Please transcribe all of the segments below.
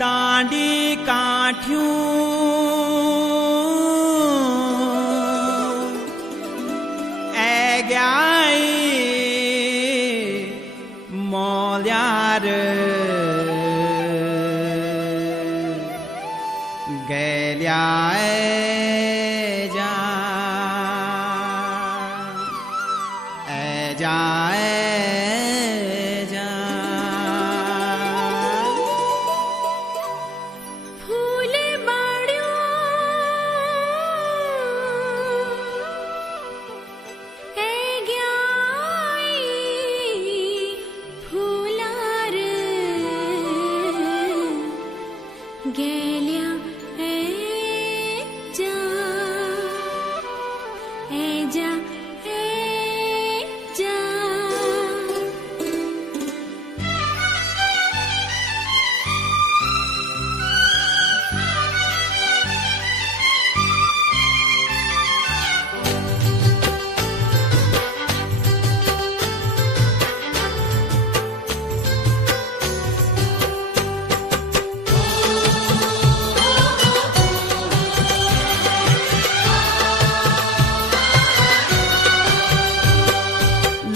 डांडी काठियूं ऐ ग्याई मौल्यार गैल्याए जा ए जाए गेल्या ए जा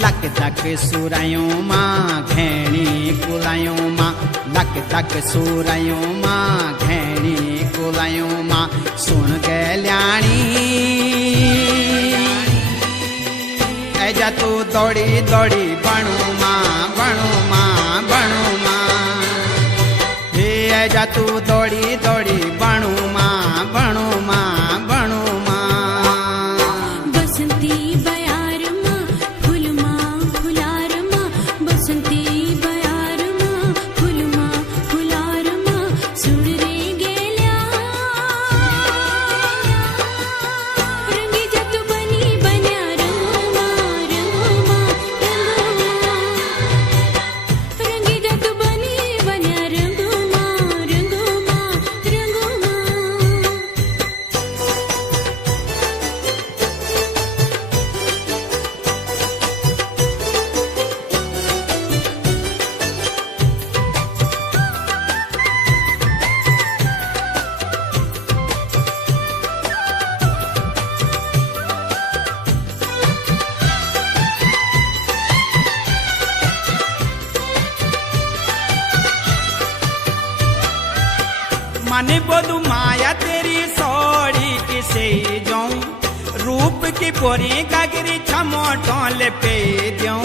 लक धक सुरायूं मां घेणी कुलायूं मां लक धक सुरायूं मां घेणी कुलायूं मां सुन गैल्याणी ऐजा तू दौड़ी दौड़ी बणू मां हे ऐजा तू दौड़ी दौड़ी बणू मां बसंती बयार मां फूल मां फुलार मां बसंती बयार मां फूल मां फुलार मां सुन रे गेल्या रंगी जत बनी बन्या रंग मां रंगी जत बनी बन्या रंग मां मने बोलू माया तेरी सोड़ी किसे जाऊं रूप की पोरी गागरी छमो टोले पे दूं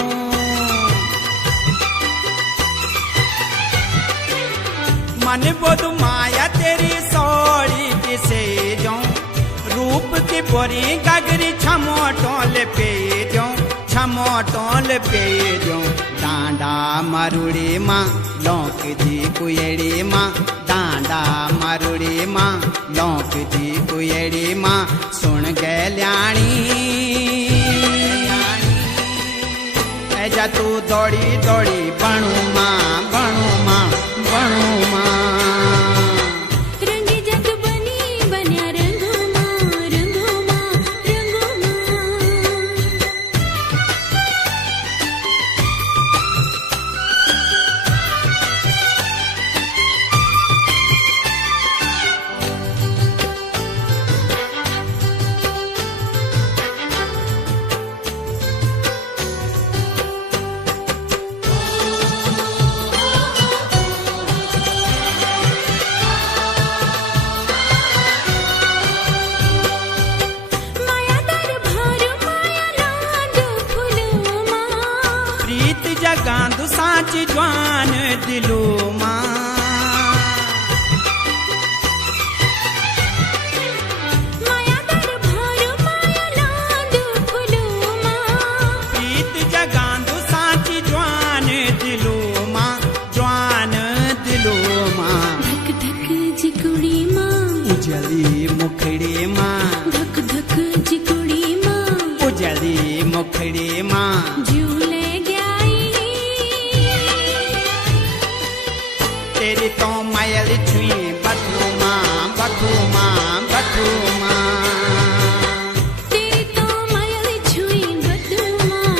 मने बोलू माया तेरी सोड़ी किसे जाऊं रूप की पोरी गागरी छमो टोले पे दूं डांडा मारुड़ी मां लौक दी कुएड़ी मां डांडा मारुड़ी मां लौक दी कुएड़ी मां सुन गैल्याणी ऐजा तू दौड़ी दौड़ी बणू मां रंगी जत बनी बन्या रंग मां माया दर भार माया लांद फूल मां प्रीत जगांदु साच जवान दिलो मां माया दर भार माया लांद फूल मां प्रीत जगांदु साच जवान दिलो मां धक धक जिकुड़ी मां उजली मुखड़ी मां धक धक जिकुड़ी मां उजली मुखड़ी मां झूले ग्याई तेरी तो मायल छुई बथू मां तेरी तो मायल छुई बदू मां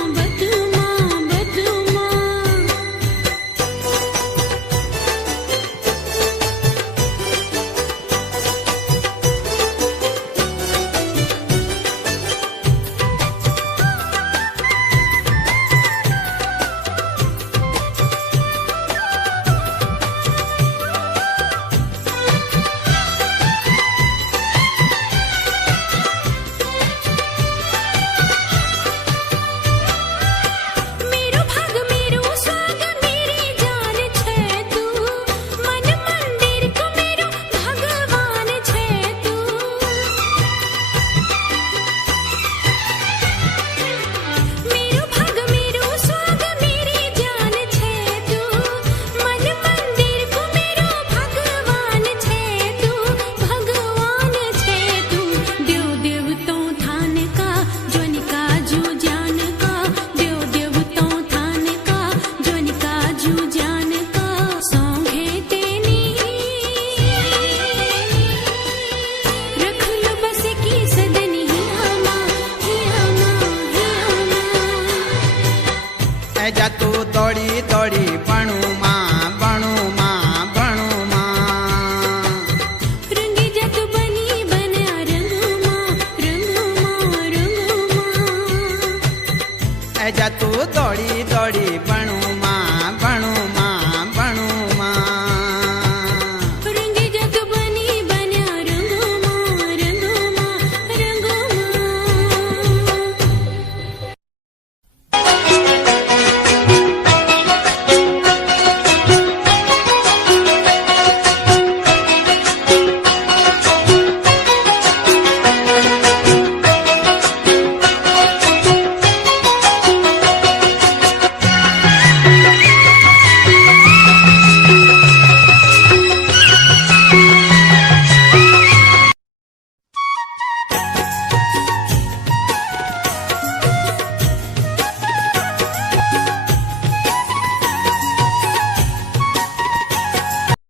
ऐजा तू दौड़ी दौड़ी बणू माँ बणू माँ रंगी जग बनी बना रंगू माँ ऐजा तू दौड़ी दौड़ी बणू